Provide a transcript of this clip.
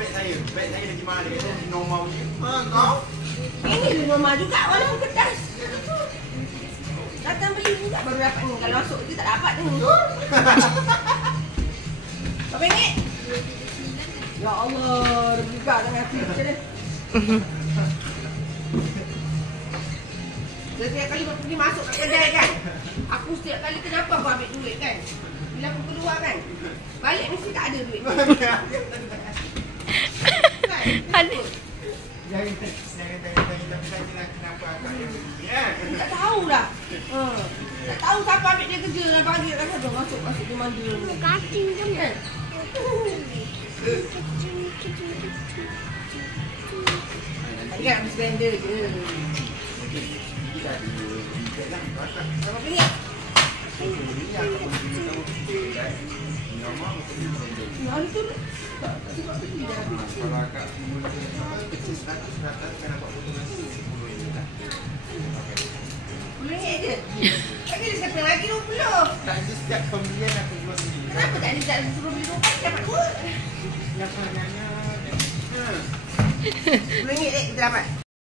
beg saya lagi mahal. Dia kata normal je. Kau? Ini normal juga walaupun kertas. Datang beli juga baru dapat ni. Kalau masuk dia tak dapat ni. Berapa ringgit? Ya Allah, dah buka dengan hati macam ni. Setiap kali aku pergi masuk kat kedai kan, aku setiap kali kenapa aku ambil duit kan? Bila aku keluar kan, balik mesti tak ada duit. Kan? Jangan kenapa akak yang begini kan? Tak tahu dah. Tak tahu siapa ambil dia kerja dan bagi kat sana masuk dia mandi. Kacing kan? Tadi kan habis blender je. Berapa ringgit? Hari tu tak sebab beli dah habis. Kalau akak kecil 100 kan dapat potongan 10 ringgit. RM10 je? Lagi dia kata lagi 20. Tak ada setiap pembelian aku jual sendiri. Kenapa tak ada suruh beli 20 dapat 2? Yang panjangnya RM10 kita dapat.